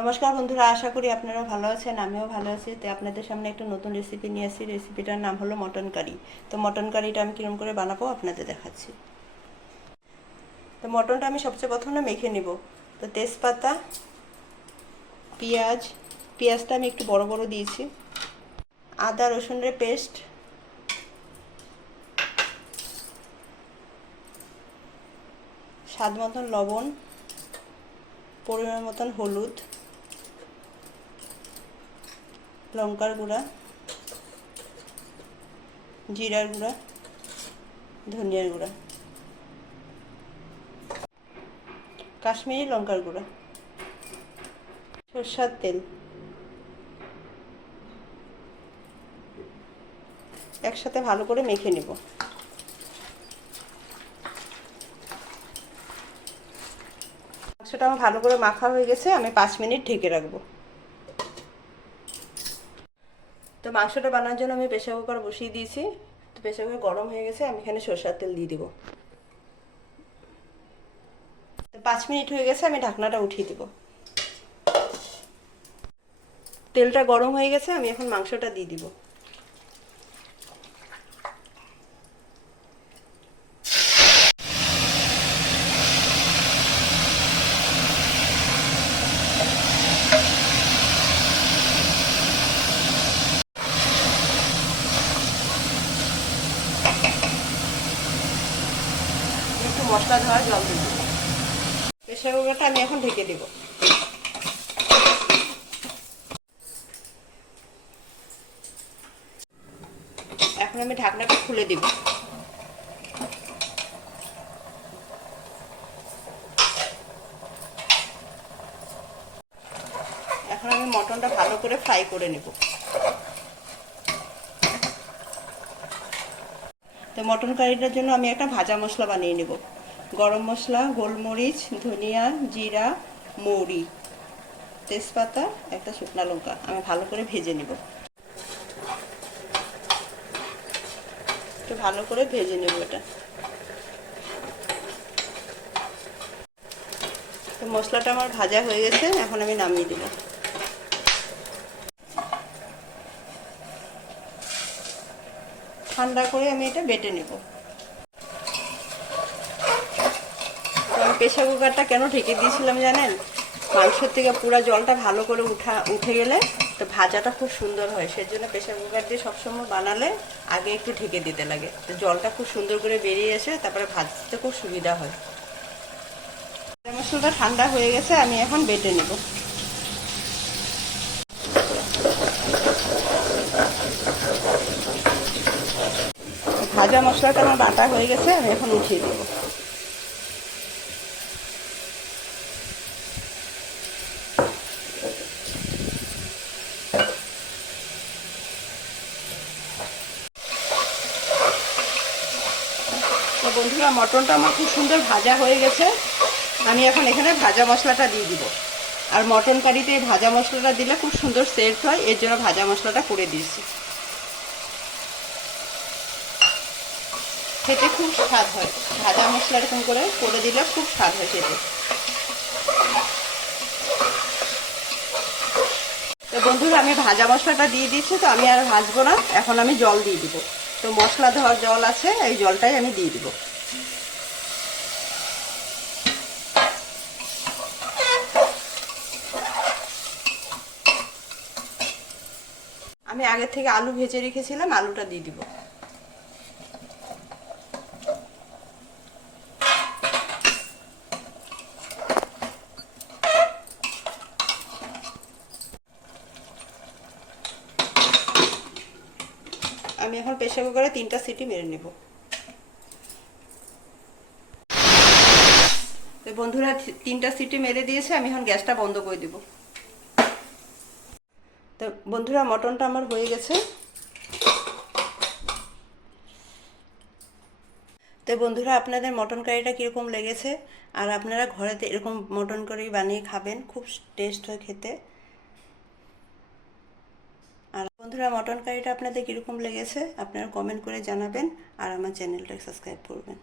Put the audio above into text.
নমস্কার বন্ধুরা, আশা করি আপনারা ভালো আছেন। আমিও ভালো আছি। তো আপনাদের সামনে একটা নতুন রেসিপি নিয়ে আসি। রেসিপিটার নাম হলো মটন কারি। তো মটন কারিটা আমি কীরকম করে বানাবো আপনাদের দেখাচ্ছি। তো মটনটা আমি সবচেয়ে প্রথমে মেখে নিব। তো তেজপাতা, পেঁয়াজটা আমি একটু বড় বড় দিয়েছি, আদা রসুনের পেস্ট, স্বাদ মতন লবণ, পরিমাণ মতন হলুদ, লঙ্কার গুঁড়া, জিরার গুঁড়া, ধনিয়ার গুঁড়া, কাশ্মীরি লঙ্কার গুঁড়া, সরষের তেল, একসাথে ভালো করে মেখে নেব। মাংসটা আমার ভালো করে মাখা হয়ে গেছে, আমি 5 মিনিট ঢেকে রাখবো। তো মাংসটা বানানোর জন্য আমি প্রেসার কুকার বসিয়ে দিয়েছি। তো প্রেসার কুকার গরম হয়ে গেছে, আমি এখানে সরষের তেল দিয়ে দিব। তো 5 মিনিট হয়ে গেছে, আমি ঢাকনাটা উঠিয়ে দিব। তেলটা গরম হয়ে গেছে, আমি এখন মাংসটা দিয়ে দিব। একটু মশলা ধোয়া জল দিয়ে দিব। প্রেসার কুকারটা আমি এখন ঢেকে দিব। এখন আমি ঢাকনাটা খুলে দিব। এখন আমি মটনটা ভালো করে ফ্রাই করে নেব। তো মটন কারিটার জন্য আমি একটা ভাজা মশলা বানিয়ে নেব। গরম মশলা, গোলমরিচ, ধনিয়া, জিরা, মৌরি, তেজপাতা, একটা শুকনো লঙ্কা আমি ভালো করে ভেজে নেব। একটু ভালো করে ভেজে নেব এটা। তো মশলাটা আমার ভাজা হয়ে গেছে, এখন আমি নামিয়ে দেব। ঠান্ডা করে আমি এটা বেটে নেব। তো আমি প্রেসার কুকারটা কেন ঢেকে দিয়েছিলাম জানেন? মাংসের থেকে পুরো জলটা ভালো করে উঠে গেলে তো ভাজাটা খুব সুন্দর হয়। সেজন্য প্রেসার কুকার দিয়ে সবসময় বানালে আগে একটু ঢেকে দিতে লাগে, তো জলটা খুব সুন্দর করে বেরিয়ে আসে, তারপরে ভাজতে খুব সুবিধা হয়। মশলাটা ঠান্ডা হয়ে গেছে, আমি এখন বেটে নেব। ভাজা মশলাটা আমার বাটা হয়ে গেছে, আমি এখন উঠিয়ে দেবো। তো বন্ধুরা, মটনটা আমার খুব সুন্দর ভাজা হয়ে গেছে। আমি এখন এখানে ভাজা মশলাটা দিয়ে দিব। আর মটন কারিতে ভাজা মশলাটা দিলে খুব সুন্দর সেট হয়, এর জন্য ভাজা মশলাটা করে দিয়েছি। খেতে খুব স্বাদ হয়, ভাজা মশলা এরকম করে দিলে খুব স্বাদ হয় খেতে। তো বন্ধুরা, আমি ভাজা মশলাটা দিয়ে দিচ্ছি, তো আমি আর ভাজবো না, এখন আমি জল দিয়ে দিব। তো মশলা ধোয়ার জল আছে, এই জলটাই আমি দিয়ে দিব। আমি আগে থেকে আলু ভেজে রেখেছিলাম, আলুটা দিয়ে দিব। আমি এখন প্রেসার কুকারে 3টা সিটি মেরে নেব। তো বন্ধুরা, 3টা সিটি মেরে দিয়েছে, আমি এখন গ্যাসটা বন্ধ করে দেব। তো বন্ধুরা, মটনটা আমার হয়ে গেছে। তো বন্ধুরা, আপনাদের মটন কারিটা কীরকম লেগেছে? আর আপনারা ঘরেতে এরকম মটন কারি বানিয়ে খাবেন, খুব টেস্ট হয় খেতে। আর বন্ধুরা, মটন কারিটা আপনাদের কীরকম লেগেছে আপনারা কমেন্ট করে জানাবেন, আর আমার চ্যানেলটা সাবস্ক্রাইব করবেন।